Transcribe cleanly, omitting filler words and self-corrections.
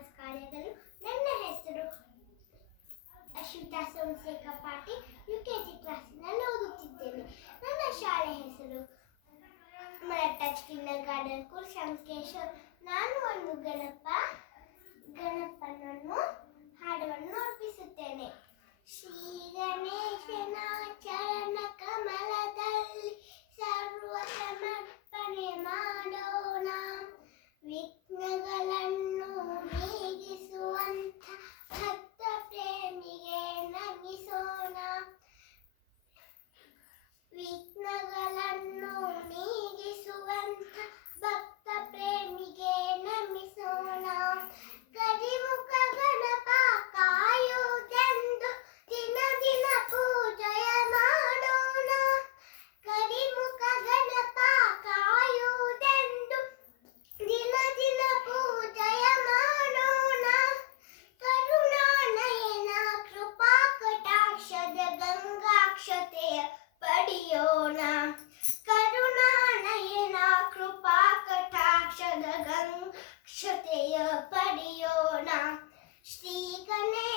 ನಮಸ್ಕಾರಗಳು. ನನ್ನ ಹೆಸರು ಅಶ್ವಿತಾ ಸೋಮಶೇಖರ್ ಪಾಟೀಲ್. ಯುಕೆಜಿ ಕ್ಲಾಸಿನಲ್ಲಿ ಓದುತ್ತಿದ್ದೇನೆ. ನನ್ನ ಶಾಲೆ ಹೆಸರು touch Kinder garden school Sankeshwar. ನಾನು ಒಂದು ಗಣಪನನ್ನು ಹಾಡವನ್ನು ಅರ್ಪಿಸುತ್ತೇನೆ. ಶ್ರೀ ಗಣೇಶನ ಚರಣ ಕಮಲದಲ್ಲಿ ಸರ್ವ ಸಮರ್ಪಣೆ ಮಾಡೋಣ. ವಿಘ್ನಗಳನ್ನು ನೀಗಿಸುವಂತ ಭಕ್ತ ಪ್ರೇಮಿಗೆ ನಮಿಸೋಣ. ವಿಘ್ನಗಳನ್ನು ನೀಗಿಸುವಂತ ಭಕ್ತ ಪ್ರೇಮಿಗೆ ನಮಿಸೋಣ. ಕರಿಮುಖ ಗಣಪ ಕಾಯುವುದೆಂದು ದಿನ ದಿನ ಪೂಜೆಯ ಮಾಡೋಣ. ಕರಿಮುಖ ಗಣಪ ಕಾಯುವುದೆಂದು ದಿನ ದಿನ ಪೂಜೆಯ ಮಾಡೋಣ. ಕರುಣಾನಯನ ಕೃಪಾ ಕಟಾಕ್ಷದ ಗಂಗಾಕ್ಷತೆಯ ಪಡೆಯೋಣ. ಕರುಣಾನಯನ ಕೃಪಾ ಕಟಾಕ್ಷದ ಗಂಗಾಕ್ಷತೆಯ ಪಡೆಯೋಣ. ಶ್ರೀ ಗಣೇಶ